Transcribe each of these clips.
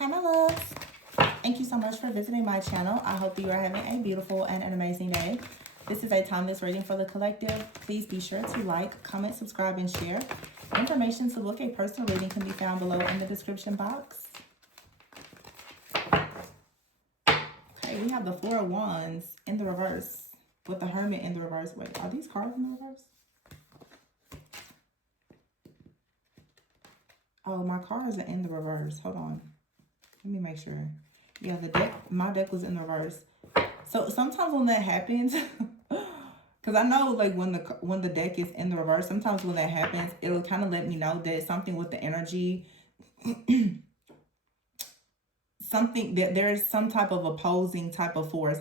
Hi, my loves. Thank you so much for visiting my channel. I hope you are having a beautiful and an amazing day. This is a timeless reading for the collective. Please be sure to like, comment, subscribe, and share. Information to book a personal reading can be found below in the description box. Okay, we have the Four of Wands in the reverse with the Hermit in the reverse. Wait, are these cards in the reverse? Oh, my cards are in the reverse. Hold on. Let me make sure. Yeah, my deck was in the reverse. So sometimes when that happens, because I know like when the deck is in the reverse, sometimes when that happens, it'll kind of let me know that something with the energy, something that there's some type of opposing type of force.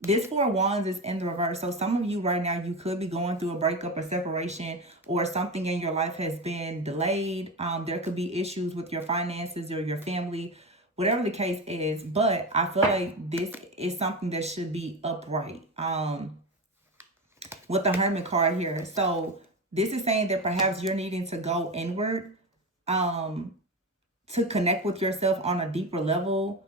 This Four of Wands is in the reverse. So some of you right now, you could be going through a breakup or separation, or something in your life has been delayed. There could be issues with your finances or your family, whatever the case is. But I feel like this is something that should be upright. With the Hermit card here. So this is saying that perhaps you're needing to go inward, to connect with yourself on a deeper level,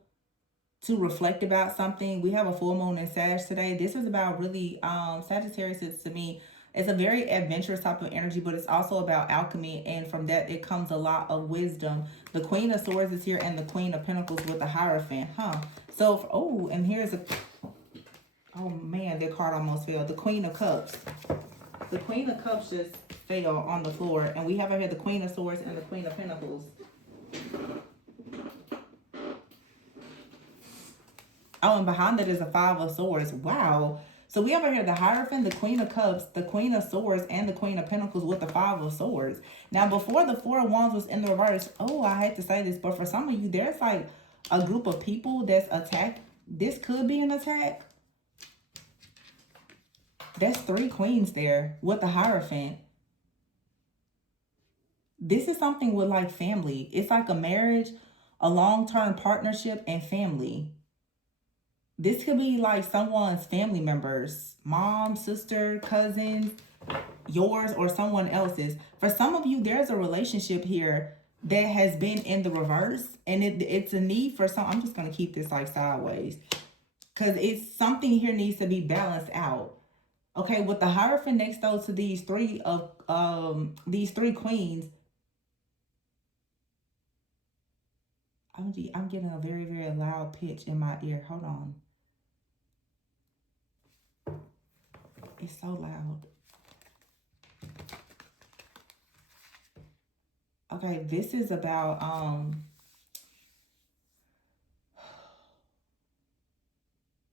to reflect about something. We have a full moon in Sag today. This is about really, Sagittarius is, to me, it's a very adventurous type of energy, but it's also about alchemy. And from that, it comes a lot of wisdom. The Queen of Swords is here and the Queen of Pentacles with the Hierophant. So, oh, and here's a, oh man, that card almost fell. The Queen of Cups. The Queen of Cups just fell on the floor. And we have here the Queen of Swords and the Queen of Pentacles. Oh, and behind that is a Five of Swords. Wow. So we have here the Hierophant, the Queen of Cups, the Queen of Swords, and the Queen of Pentacles with the Five of Swords. Now, before the Four of Wands was in the reverse, oh, I hate to say this, but for some of you, there's like a group of people that's attacked. This could be an attack. That's three queens there with the Hierophant. This is something with like family. It's like a marriage, a long-term partnership, and family. This could be like someone's family members, mom, sister, cousins, yours, or someone else's. For some of you, there's a relationship here that has been in the reverse, and it's a need for some. I'm just going to keep this like sideways because it's something here needs to be balanced out. Okay, with the Hierophant next though to these three queens, I'm getting a very, very loud pitch in my ear. Hold on. It's so loud. Okay, this is about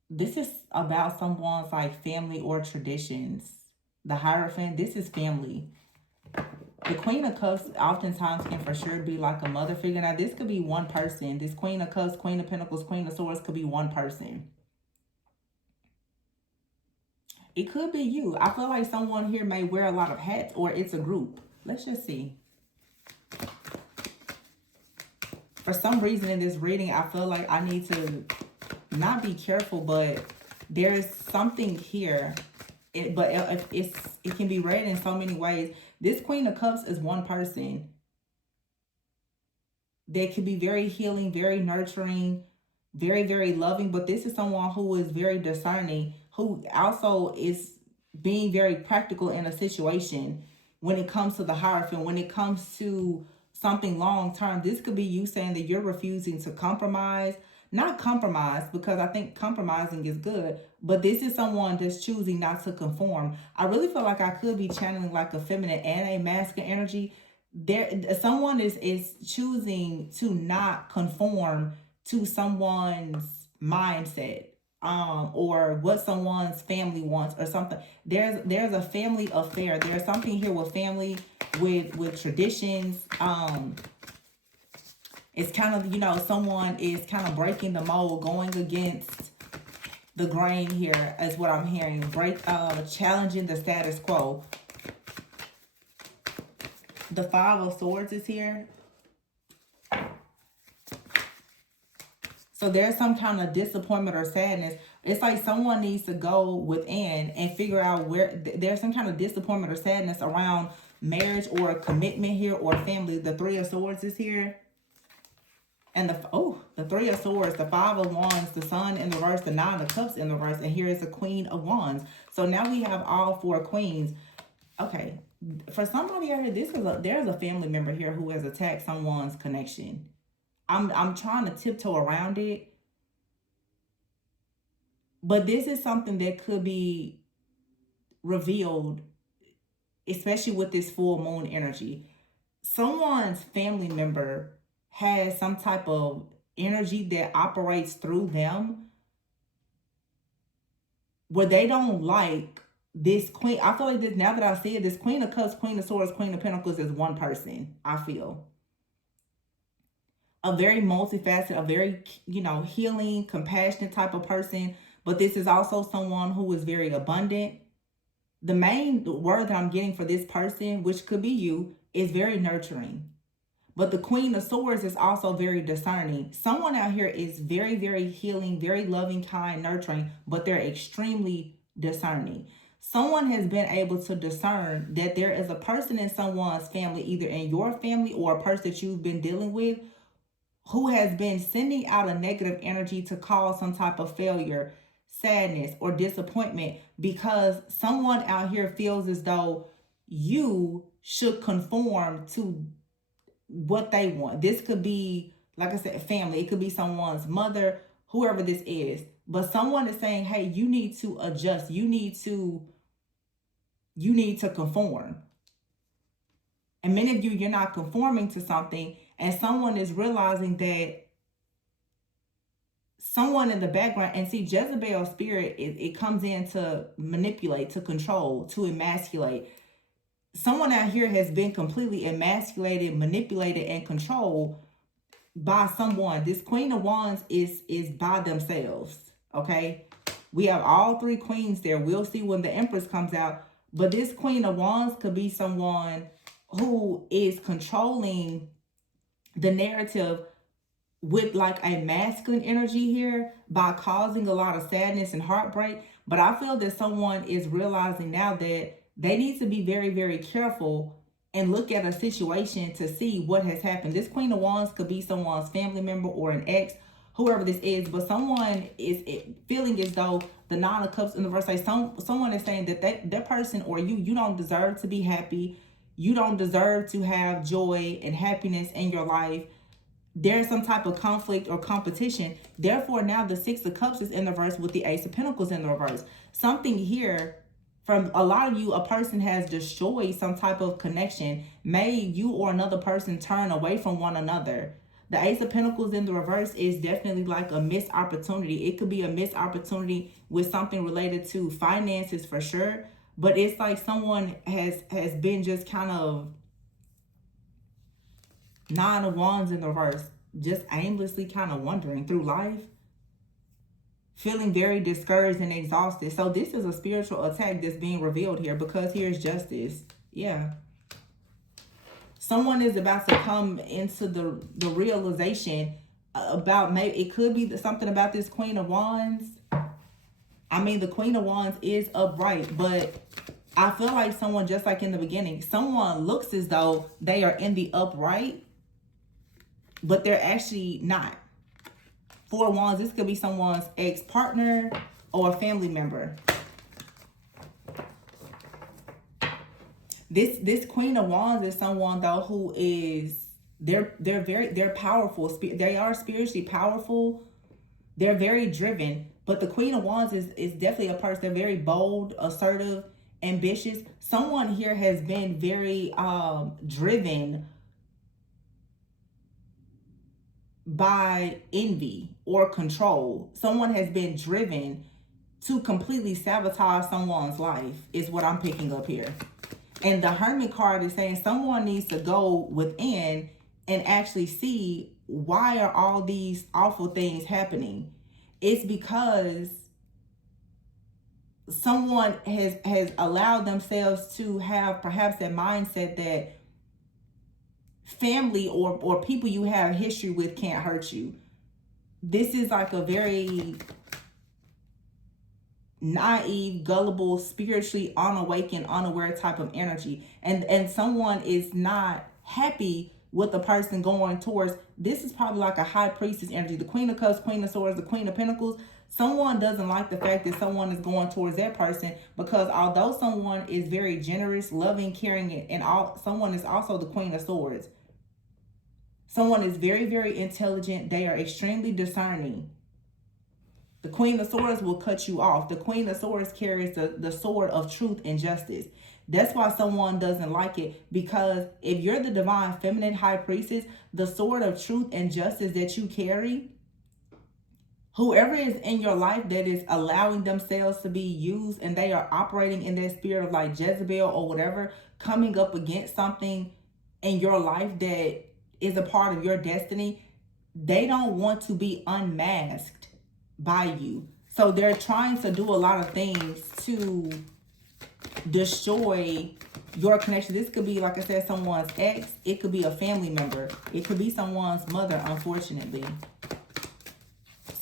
this is about someone's like family or traditions. The Hierophant, this is family. The Queen of Cups oftentimes can for sure be like a mother figure. Now, this could be one person. This Queen of Cups, Queen of Pentacles, Queen of Swords could be one person. It could be you. I feel like someone here may wear a lot of hats, or it's a group. Let's just see. For some reason in this reading, I feel like I need to not be careful, but there is something here. It can be read in so many ways. This Queen of Cups is one person. They can be very healing, very nurturing, very, very loving. But this is someone who is very discerning, who also is being very practical in a situation when it comes to the Hierophant, when it comes to something long term. This could be you saying that you're refusing to compromise. Not compromise, because I think compromising is good, but this is someone that's choosing not to conform. I really feel like I could be channeling like a feminine and a masculine energy. Someone is choosing to not conform to someone's mindset, or what someone's family wants or something. There's a family affair. There's something here with family, with traditions. It's kind of, you know, someone is kind of breaking the mold, going against the grain here, is what I'm hearing. Challenging the status quo. The Five of Swords is here. So there's some kind of disappointment or sadness. It's like someone needs to go within and figure out where there's some kind of disappointment or sadness around marriage or commitment here or family. The Three of Swords is here. And the Three of Swords, the Five of Wands, the Sun in the reverse, the Nine of Cups in the reverse, and here is the Queen of Wands. So now we have all four queens. Okay, for somebody out here, there's a family member here who has attacked someone's connection. I'm trying to tiptoe around it, but this is something that could be revealed, especially with this full moon energy. Someone's family member has some type of energy that operates through them where they don't like this queen. I feel like this, now that I see it, this Queen of Cups, Queen of Swords, Queen of Pentacles is one person. I feel a very multifaceted, a very, healing, compassionate type of person. But this is also someone who is very abundant. The main word that I'm getting for this person, which could be you, is very nurturing. But the Queen of Swords is also very discerning. Someone out here is very, very healing, very loving, kind, nurturing, but they're extremely discerning. Someone has been able to discern that there is a person in someone's family, either in your family or a person that you've been dealing with, who has been sending out a negative energy to cause some type of failure, sadness, or disappointment, because someone out here feels as though you should conform to what they want. This could be, like I said, family. It could be someone's mother, whoever this is. But someone is saying, hey, you need to adjust. You need to conform. And many of you, you're not conforming to something, and someone is realizing that someone in the background, and see, Jezebel spirit, it comes in to manipulate, to control, to emasculate. Someone out here has been completely emasculated, manipulated, and controlled by someone. This Queen of Wands is by themselves, okay? We have all three queens there. We'll see when the Empress comes out. But this Queen of Wands could be someone who is controlling the narrative with like a masculine energy here by causing a lot of sadness and heartbreak. But I feel that someone is realizing now that they need to be very, very careful and look at a situation to see what has happened. This Queen of Wands could be someone's family member or an ex, whoever this is, but someone is feeling as though the Nine of Cups in the reverse, someone is saying that that person or you don't deserve to be happy. You don't deserve to have joy and happiness in your life. There's some type of conflict or competition. Therefore, now the Six of Cups is in the reverse with the Ace of Pentacles in the reverse. Something here, from a lot of you, a person has destroyed some type of connection, made you or another person turn away from one another. The Ace of Pentacles in the reverse is definitely like a missed opportunity. It could be a missed opportunity with something related to finances for sure. But it's like someone has been just kind of Nine of Wands in the reverse, just aimlessly kind of wandering through life, feeling very discouraged and exhausted. So this is a spiritual attack that's being revealed here, because here's justice. Yeah. Someone is about to come into the realization about, maybe it could be something about this Queen of Wands. I mean, the Queen of Wands is upright, but I feel like someone, just like in the beginning, someone looks as though they are in the upright, but they're actually not. Four of Wands, this could be someone's ex-partner or a family member. This Queen of Wands is someone though who is, they're powerful. They are spiritually powerful. They're very driven. But the Queen of Wands is definitely a person. They're very bold, assertive, ambitious. Someone here has been very driven by envy or control. Someone has been driven to completely sabotage someone's life, is what I'm picking up here. And the Hermit card is saying someone needs to go within and actually see, why are all these awful things happening? It's because someone has allowed themselves to have perhaps that mindset that family or people you have history with can't hurt you. This is like a very naive, gullible, spiritually unawakened, unaware type of energy. And someone is not happy with the person going towards, this is probably like a high priestess energy. The Queen of Cups, Queen of Swords, the Queen of Pentacles. Someone doesn't like the fact that someone is going towards that person, because although someone is very generous, loving, caring, and all, someone is also the Queen of Swords. Someone is very, very intelligent. They are extremely discerning. The Queen of Swords will cut you off. The Queen of Swords carries the sword of truth and justice. That's why someone doesn't like it, because if you're the divine feminine high priestess, the sword of truth and justice that you carry, whoever is in your life that is allowing themselves to be used and they are operating in that spirit of like Jezebel or whatever, coming up against something in your life that is a part of your destiny, they don't want to be unmasked by you. So they're trying to do a lot of things to destroy your connection. This could be, like I said, someone's ex. It could be a family member. It could be someone's mother, unfortunately.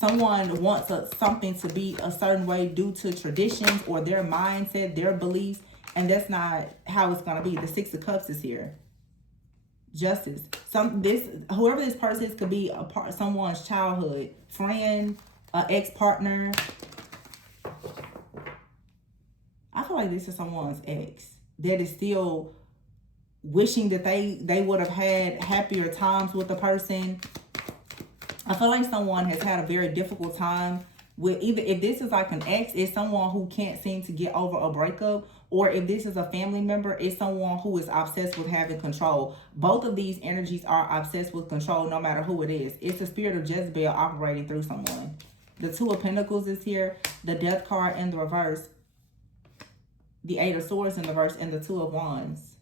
Someone wants something to be a certain way due to traditions or their mindset, their beliefs, and that's not how it's going to be. The Six of Cups is here. Justice. Whoever this person is could be someone's childhood friend, ex-partner. I feel like this is someone's ex that is still wishing that they would have had happier times with the person. I feel like someone has had a very difficult time with, either if this is like an ex, it's someone who can't seem to get over a breakup, or if this is a family member, it's someone who is obsessed with having control. Both of these energies are obsessed with control, no matter who it is. It's the spirit of Jezebel operating through someone. The Two of Pentacles is here, the Death card in the reverse, the Eight of Swords in the reverse, and the Two of Wands.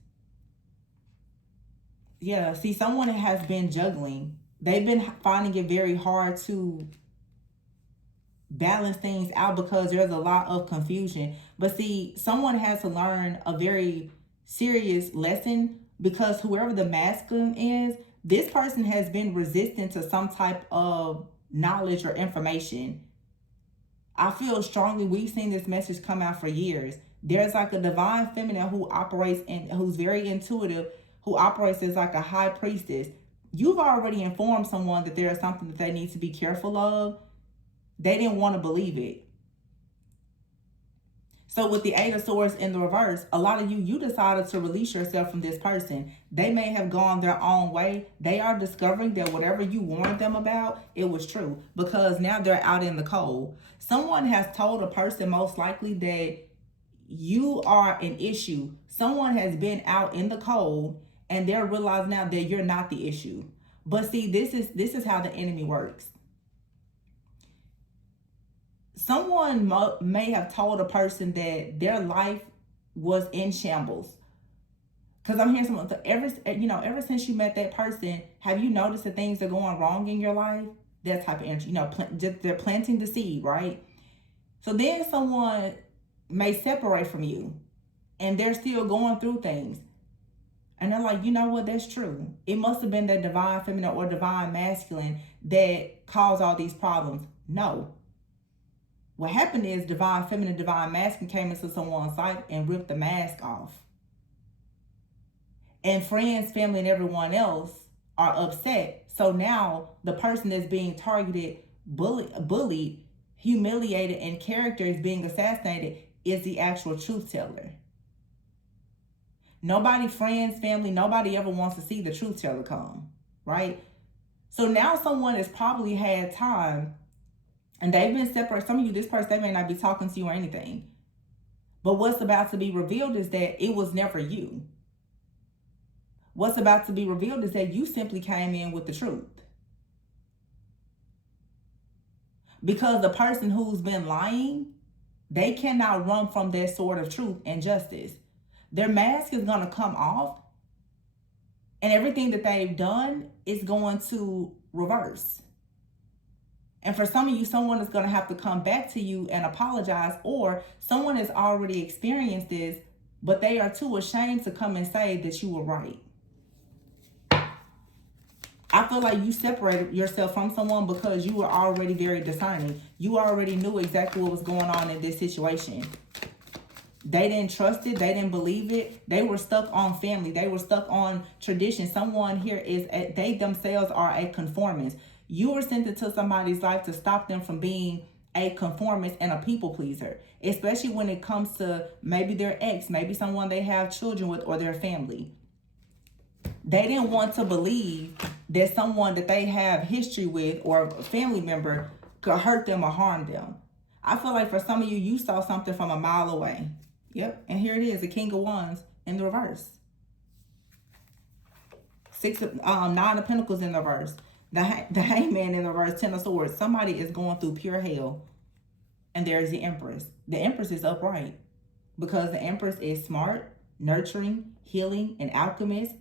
Yeah, see, someone has been juggling. They've been finding it very hard to balance things out because there's a lot of confusion. But see, someone has to learn a very serious lesson, because whoever the masculine is, this person has been resistant to some type of knowledge or information. I feel strongly, we've seen this message come out for years. There's like a divine feminine who operates and who's very intuitive, who operates as like a high priestess. You've already informed someone that there is something that they need to be careful of. They didn't want to believe it. So with the Eight of Swords in the reverse, a lot of you decided to release yourself from this person. They may have gone their own way. They are discovering that whatever you warned them about, it was true, because now they're out in the cold. Someone has told a person, most likely, that you are an issue. Someone has been out in the cold and they're realizing now that you're not the issue. But see, this is how the enemy works. Someone may have told a person that their life was in shambles. Because I'm hearing someone, ever since you met that person, have you noticed that things are going wrong in your life? That type of energy, they're planting the seed, right? So then someone may separate from you and they're still going through things. And they're like, you know what, that's true. It must have been that divine feminine or divine masculine that caused all these problems. No. What happened is divine feminine, divine masculine came into someone's life and ripped the mask off. And friends, family, and everyone else are upset. So now the person that's being targeted, bullied, humiliated, and character is being assassinated is the actual truth teller. Nobody, friends, family, nobody ever wants to see the truth teller come, right? So now someone has probably had time and they've been separated. Some of you, this person, they may not be talking to you or anything. But what's about to be revealed is that it was never you. What's about to be revealed is that you simply came in with the truth. Because the person who's been lying, they cannot run from their sword of truth and justice. Their mask is going to come off, and everything that they've done is going to reverse. And for some of you, someone is going to have to come back to you and apologize, or someone has already experienced this, but they are too ashamed to come and say that you were right. I feel like you separated yourself from someone because you were already very discerning. You already knew exactly what was going on in this situation. They didn't trust it. They didn't believe it. They were stuck on family. They were stuck on tradition. Someone here they themselves are a conformist. You were sent into somebody's life to stop them from being a conformist and a people pleaser, especially when it comes to maybe their ex, maybe someone they have children with, or their family. They didn't want to believe that someone that they have history with or a family member could hurt them or harm them. I feel like for some of you, you saw something from a mile away. Yep, and here it is, the King of Wands in the reverse. Nine of Pentacles in the reverse. The Hangman in the reverse, Ten of Swords. Somebody is going through pure hell. And there's the Empress. The Empress is upright because the Empress is smart, nurturing, healing, an alchemist,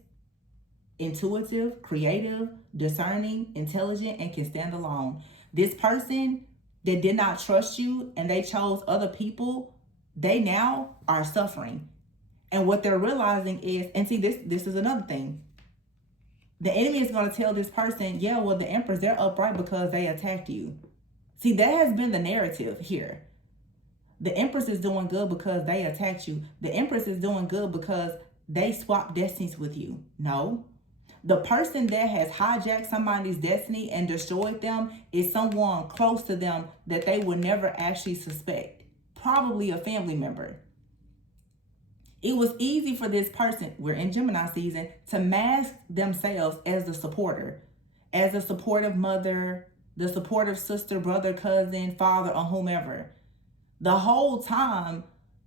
intuitive, creative, discerning, intelligent, and can stand alone. This person that did not trust you and they chose other people, they now are suffering. And what they're realizing is, and see, this is another thing. The enemy is going to tell this person, yeah, well, the Empress, they're upright because they attacked you. See, that has been the narrative here. The Empress is doing good because they attacked you. The Empress is doing good because they swapped destinies with you. No. The person that has hijacked somebody's destiny and destroyed them is someone close to them that they would never actually suspect. Probably a family member. It was easy for this person, we're in Gemini season, to mask themselves as the supporter, as a supportive mother, the supportive sister, brother, cousin, father, or whomever. The whole time,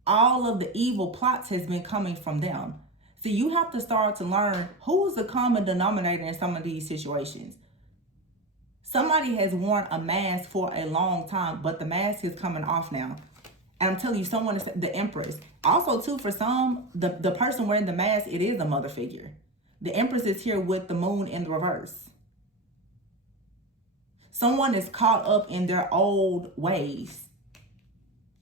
all of the evil plots has been coming from them. So you have to start to learn who's the common denominator in some of these situations. Somebody has worn a mask for a long time, but the mask is coming off now. And I'm telling you, someone is the Empress. Also, too, for some, the person wearing the mask, it is a mother figure. The Empress is here with the moon in the reverse. Someone is caught up in their old ways.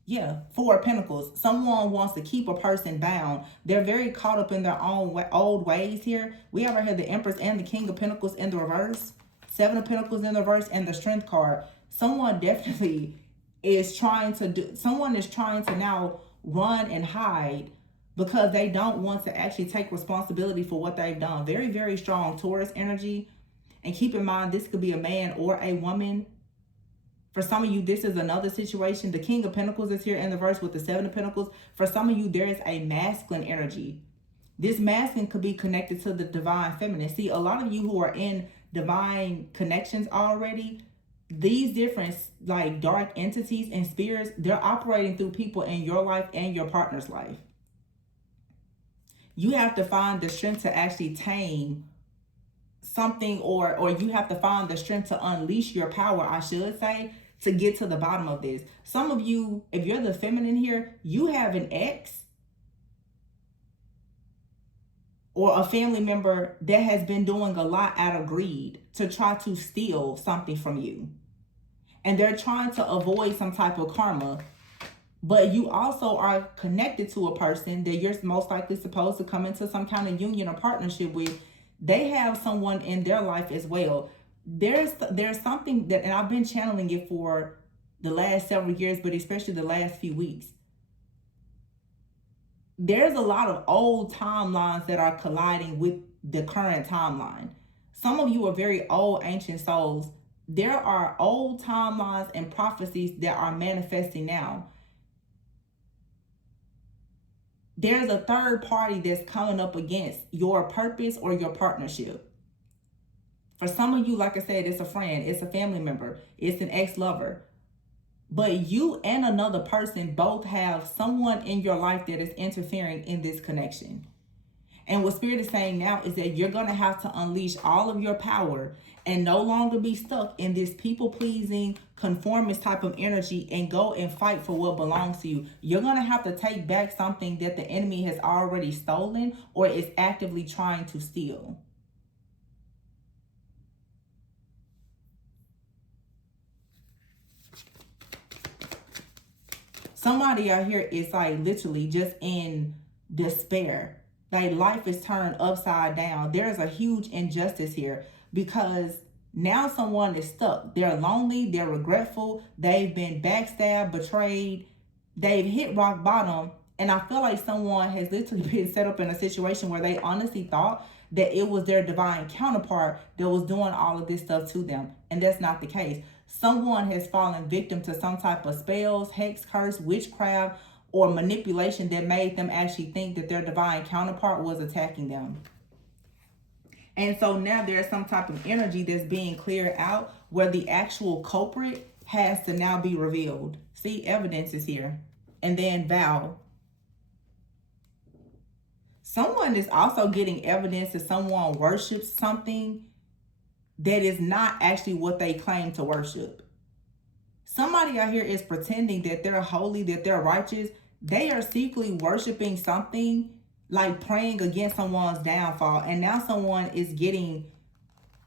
Yeah, Four of Pentacles. Someone wants to keep a person bound. They're very caught up in their own old ways here. We have right here the Empress and the King of Pentacles in the reverse. Seven of Pentacles in the reverse and the Strength card. Someone definitely is trying to now run and hide because they don't want to actually take responsibility for what they've done. Very, very strong Taurus energy. And keep in mind, this could be a man or a woman. For some of you, this is another situation. The King of Pentacles is here in the verse with the Seven of Pentacles. For some of you, there is a masculine energy. This masculine could be connected to the divine feminine. See, a lot of you who are in divine connections already, these different like dark entities and spirits, they're operating through people in your life and your partner's life. You have to find the strength to actually tame something, or you have to find the strength to unleash your power, I should say, to get to the bottom of this. Some of you, if you're the feminine here, you have an ex or a family member that has been doing a lot out of greed to try to steal something from you. And they're trying to avoid some type of karma. But you also are connected to a person that you're most likely supposed to come into some kind of union or partnership with. They have someone in their life as well. There's something that, and I've been channeling it for the last several years, but especially the last few weeks. There's a lot of old timelines that are colliding with the current timeline. Some of you are very old, ancient souls. There are old timelines and prophecies that are manifesting now. There's a third party that's coming up against your purpose or your partnership. For some of you, like I said, it's a friend, it's a family member, it's an ex-lover. But you and another person both have someone in your life that is interfering in this connection. And what Spirit is saying now is that you're going to have to unleash all of your power and no longer be stuck in this people-pleasing, conformist type of energy and go and fight for what belongs to you. You're going to have to take back something that the enemy has already stolen or is actively trying to steal. Somebody out here is like literally just in despair. Like life is turned upside down. There's a huge injustice here because now someone is stuck. They're lonely, they're regretful, they've been backstabbed, betrayed, they've hit rock bottom, And I feel like someone has literally been set up in a situation where they honestly thought that it was their divine counterpart that was doing all of this stuff to them. And that's not the case. Someone has fallen victim to some type of spells, hex, curse, witchcraft, or manipulation that made them actually think that their divine counterpart was attacking them. And so now there's some type of energy that's being cleared out where the actual culprit has to now be revealed. See, evidence is here. And then vow. Someone is also getting evidence that someone worships something that is not actually what they claim to worship. Somebody out here is pretending that they're holy, that they're righteous. They are secretly worshiping something, like praying against someone's downfall. And now someone is getting,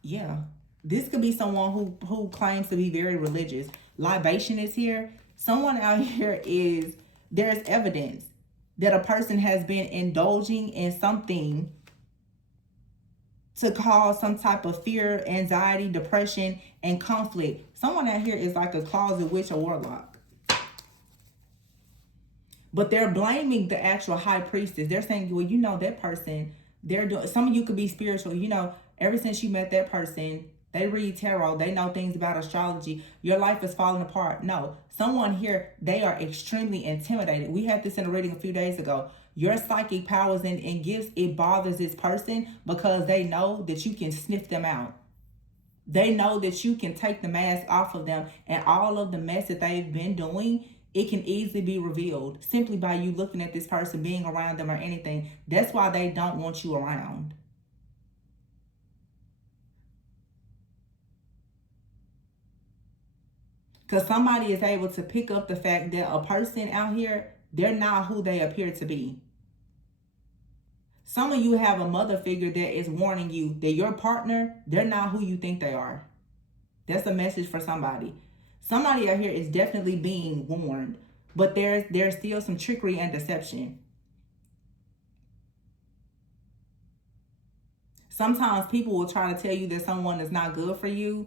yeah, this could be someone who claims to be very religious. Libation is here. Someone out here is, there's evidence that a person has been indulging in something to cause some type of fear, anxiety, depression, and conflict. Someone out here is like a closet witch or warlock. But they're blaming the actual high priestess. They're saying, well, you know, that person, they're doing, some of you could be spiritual, you know, ever since you met that person, they read tarot, they know things about astrology, your life is falling apart. No, someone here, they are extremely intimidated. We had this in a reading a few days ago. Your psychic powers and gifts, it bothers this person because they know that you can sniff them out. They know that you can take the mask off of them, and all of the mess that they've been doing, it can easily be revealed simply by you looking at this person, being around them, or anything. That's why they don't want you around. Because somebody is able to pick up the fact that a person out here, they're not who they appear to be. Some of you have a mother figure that is warning you that your partner, they're not who you think they are. That's a message for somebody. Somebody out here is definitely being warned, but there's still some trickery and deception. Sometimes people will try to tell you that someone is not good for you,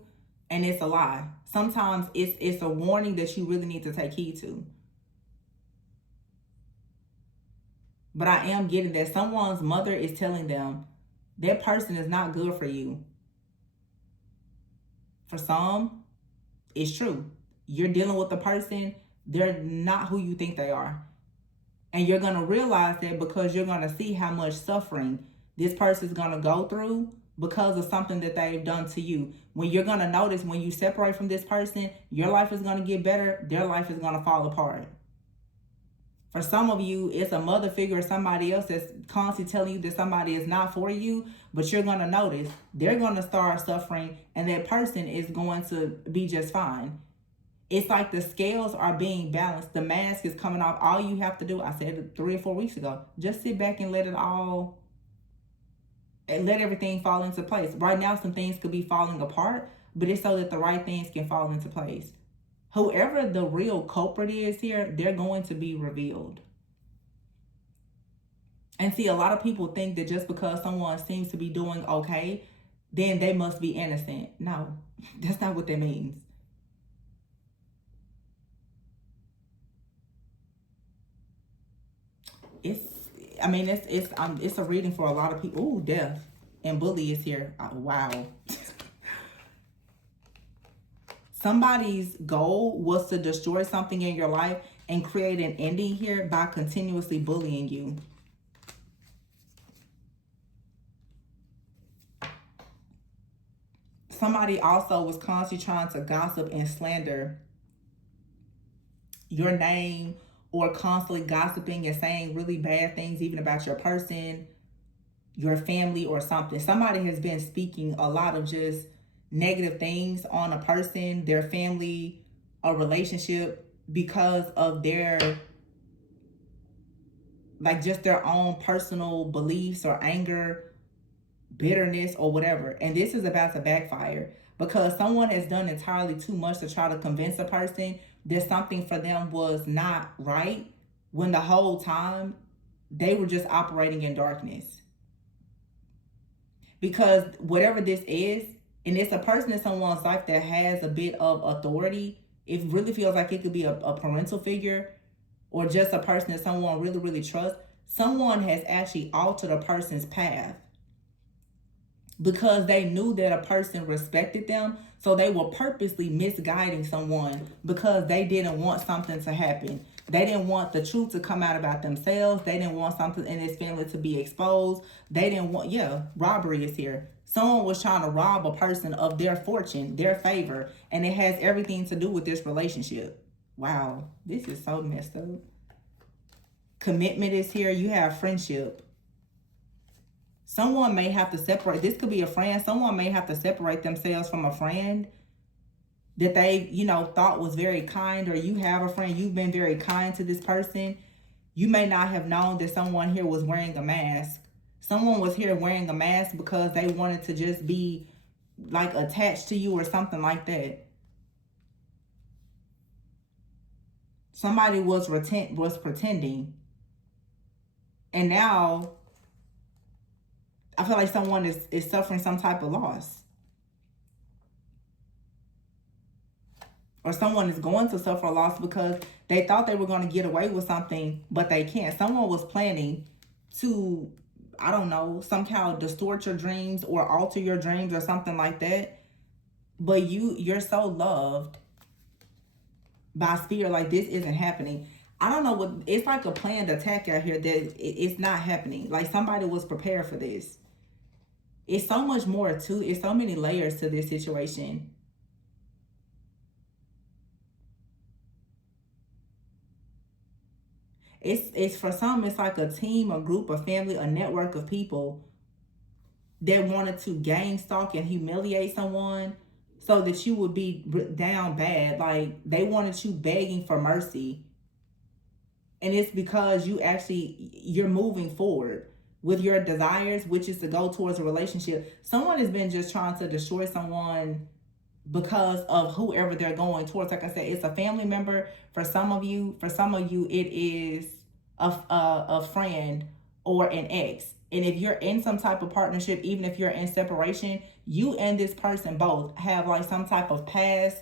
and it's a lie. Sometimes it's a warning that you really need to take heed to. But I am getting that someone's mother is telling them that person is not good for you. For some, it's true. You're dealing with a person, they're not who you think they are. And you're going to realize that because you're going to see how much suffering this person is going to go through because of something that they've done to you. When you're going to notice, when you separate from this person, your life is going to get better, their life is going to fall apart. For some of you, it's a mother figure or somebody else that's constantly telling you that somebody is not for you, but you're going to notice they're going to start suffering and that person is going to be just fine. It's like the scales are being balanced. The mask is coming off. All you have to do, I said it 3 or 4 weeks ago, just sit back and let it all, and let everything fall into place. Right now, some things could be falling apart, but it's so that the right things can fall into place. Whoever the real culprit is here, they're going to be revealed. And see, a lot of people think that just because someone seems to be doing okay, then they must be innocent. No, that's not what that means. It's a reading for a lot of people. Ooh, death and bully is here. Oh, wow. Somebody's goal was to destroy something in your life and create an ending here by continuously bullying you. Somebody also was constantly trying to gossip and slander your name, or constantly gossiping and saying really bad things even about your person, your family, or something. Somebody has been speaking a lot of just negative things on a person, their family, a relationship, because of their, like, just their own personal beliefs or anger, bitterness, or whatever. And this is about to backfire because someone has done entirely too much to try to convince a person that something for them was not right, when the whole time they were just operating in darkness. Because whatever this is, and it's a person in someone's life that has a bit of authority, it really feels like it could be a parental figure, or just a person that someone really, really trusts, someone has actually altered a person's path because they knew that a person respected them. So they were purposely misguiding someone because they didn't want something to happen. They didn't want the truth to come out about themselves. They didn't want something in this family to be exposed. They didn't want, yeah, robbery is here. Someone was trying to rob a person of their fortune, their favor, and it has everything to do with this relationship. Wow, this is so messed up. Commitment is here. You have friendship. Someone may have to separate. This could be a friend. Someone may have to separate themselves from a friend that they, thought was very kind, or you have a friend, you've been very kind to this person. You may not have known that someone here was wearing a mask. Someone was here wearing a mask because they wanted to just be like attached to you or something like that. Somebody was pretending. And now I feel like someone is suffering some type of loss. Or someone is going to suffer a loss because they thought they were going to get away with something, but they can't. Someone was planning to, I don't know, somehow distort your dreams or alter your dreams or something like that. But you're so loved by spirit, like this isn't happening. I don't know what, it's like a planned attack out here that it's not happening. Like somebody was prepared for this. It's so much more to, it's so many layers to this situation. It's for some, it's like a team, a group, a family, a network of people that wanted to gain stock and humiliate someone so that you would be down bad. Like they wanted you begging for mercy. And it's because you're moving forward with your desires, which is to go towards a relationship. Someone has been just trying to destroy someone because of whoever they're going towards. Like I said, it's a family member. For some of you, it is a friend or an ex. And if you're in some type of partnership, even if you're in separation, you and this person both have like some type of past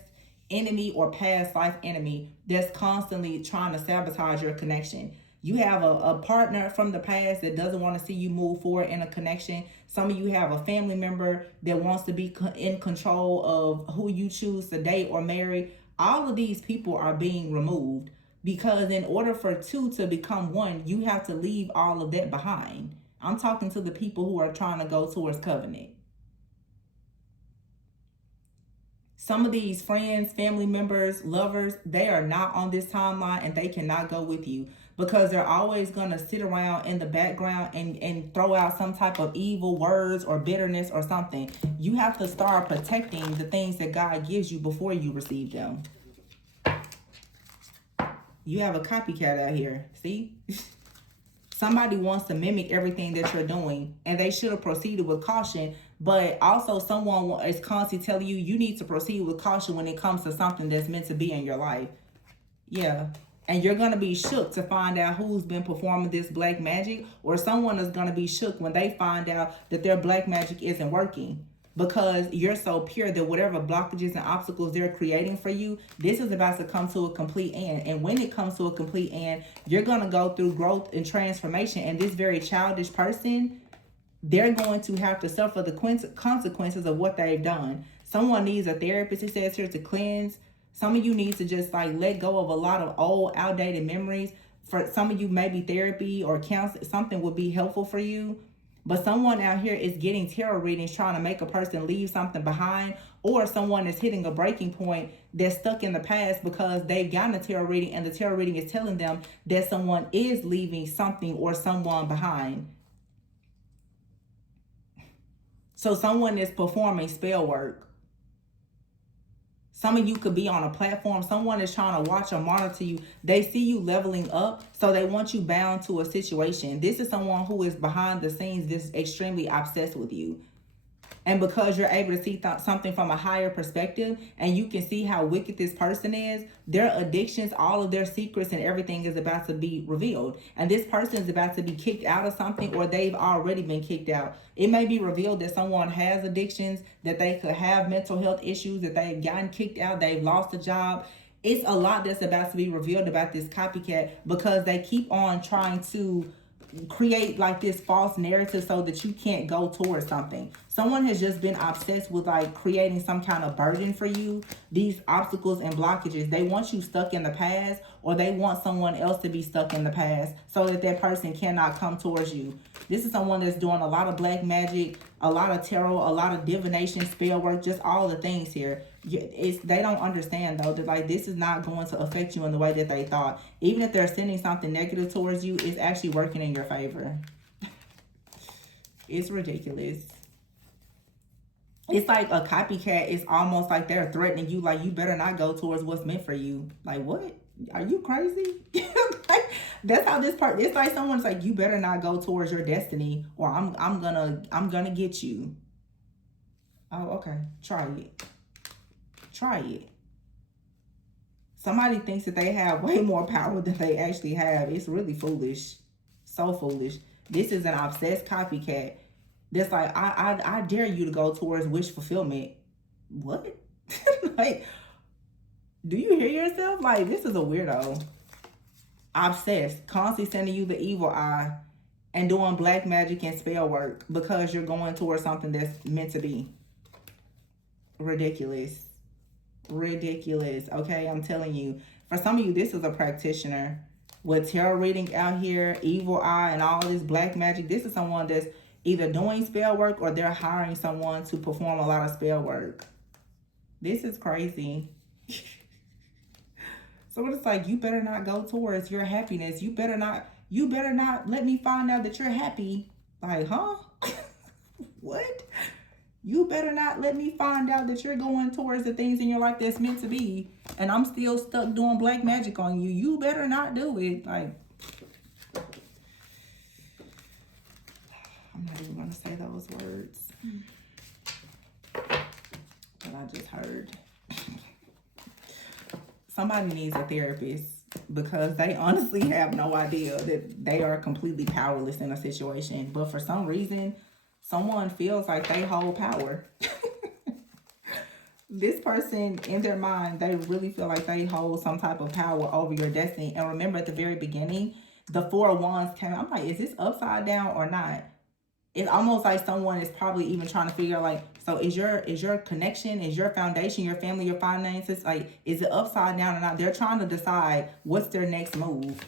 enemy or past life enemy that's constantly trying to sabotage your connection. You have a partner from the past that doesn't want to see you move forward in a connection. Some of you have a family member that wants to be in control of who you choose to date or marry. All of these people are being removed because in order for two to become one, you have to leave all of that behind. I'm talking to the people who are trying to go towards covenant. Some of these friends, family members, lovers, they are not on this timeline and they cannot go with you because they're always going to sit around in the background and throw out some type of evil words or bitterness or something. You have to start protecting the things that God gives you before you receive them. You have a copycat out here. See? Somebody wants to mimic everything that you're doing, and they should have proceeded with caution. But also someone is constantly telling you, you need to proceed with caution when it comes to something that's meant to be in your life. Yeah. And you're going to be shook to find out who's been performing this black magic, or someone is going to be shook when they find out that their black magic isn't working. Because you're so pure that whatever blockages and obstacles they're creating for you, this is about to come to a complete end. And when it comes to a complete end, you're going to go through growth and transformation. And this very childish person, they're going to have to suffer the consequences of what they've done. Someone needs a therapist, it says here, to cleanse. Some of you need to just like let go of a lot of old, outdated memories. For some of you, maybe therapy or counseling, something would be helpful for you. But someone out here is getting tarot readings trying to make a person leave something behind, or someone is hitting a breaking point that's stuck in the past because they've gotten a tarot reading and the tarot reading is telling them that someone is leaving something or someone behind. So someone is performing spell work. Some of you could be on a platform. Someone is trying to watch or monitor you. They see you leveling up, so they want you bound to a situation. This is someone who is behind the scenes, this extremely obsessed with you. And because you're able to see something from a higher perspective and you can see how wicked this person is, their addictions, all of their secrets and everything is about to be revealed. And this person is about to be kicked out of something, or they've already been kicked out. It may be revealed that someone has addictions, that they could have mental health issues, that they've gotten kicked out, they've lost a job. It's a lot that's about to be revealed about this copycat, because they keep on trying to create like this false narrative so that you can't go towards something. Someone has just been obsessed with like creating some kind of burden for you, these obstacles and blockages. They want you stuck in the past, or they want someone else to be stuck in the past so that that person cannot come towards you. This is someone that's doing a lot of black magic, a lot of tarot, a lot of divination, spell work, just all the things here. They don't understand though that like this is not going to affect you in the way that they thought. Even if they're sending something negative towards you, it's actually working in your favor. It's ridiculous. It's like a copycat. It's almost like they're threatening you, like you better not go towards what's meant for you. Like, what? Are you crazy? That's how this part. It's like someone's like, you better not go towards your destiny, or I'm gonna get you. Oh, okay. Try it. Try it. Somebody thinks that they have way more power than they actually have. It's really foolish. So foolish. This is an obsessed copycat that's like, I dare you to go towards wish fulfillment. What? Like, do you hear yourself? Like, this is a weirdo. Obsessed. Constantly sending you the evil eye and doing black magic and spell work because you're going towards something that's meant to be. Ridiculous. Ridiculous. Okay, I'm telling you. For some of you, this is a practitioner with tarot reading out here, evil eye, and all this black magic. This is someone that's either doing spell work or they're hiring someone to perform a lot of spell work. This is crazy. So it's like, you better not go towards your happiness. You better not let me find out that you're happy. Like, huh? What? You better not let me find out that you're going towards the things in your life that's meant to be, and I'm still stuck doing black magic on you. You better not do it. Like, I'm not even gonna say those words that I just heard. Somebody needs a therapist, because they honestly have no idea that they are completely powerless in a situation. But for some reason, someone feels like they hold power. This person, in their mind, they really feel like they hold some type of power over your destiny. And remember, at the very beginning, the Four of Wands came. I'm like, is this upside down or not? It's almost like someone is probably even trying to figure out, like, so is your connection, is your foundation, your family, your finances, like, is it upside down or not? They're trying to decide what's their next move.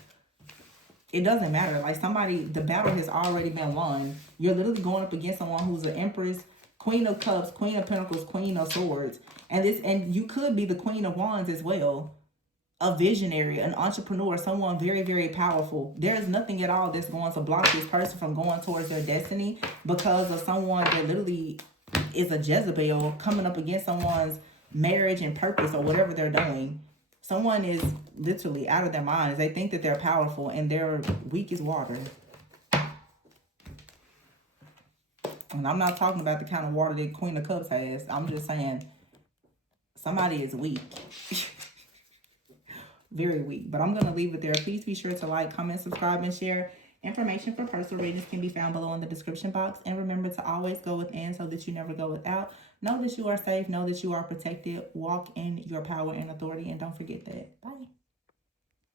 It doesn't matter. Like, the battle has already been won. You're literally going up against someone who's an empress, Queen of Cups, Queen of Pentacles, Queen of Swords. And you could be the Queen of Wands as well. A visionary, an entrepreneur, someone very, very powerful. There's nothing at all that's going to block this person from going towards their destiny, because of someone that literally is a Jezebel coming up against someone's marriage and purpose or whatever they're doing. Someone is literally out of their minds. They think that they're powerful and they're weak as water. And I'm not talking about the kind of water that Queen of Cups has. I'm just saying somebody is weak. Very weak. But I'm going to leave it there. Please be sure to like, comment, subscribe, and share. Information for personal readings can be found below in the description box. And remember to always go within so that you never go without. Know that you are safe. Know that you are protected. Walk in your power and authority. And don't forget that. Bye.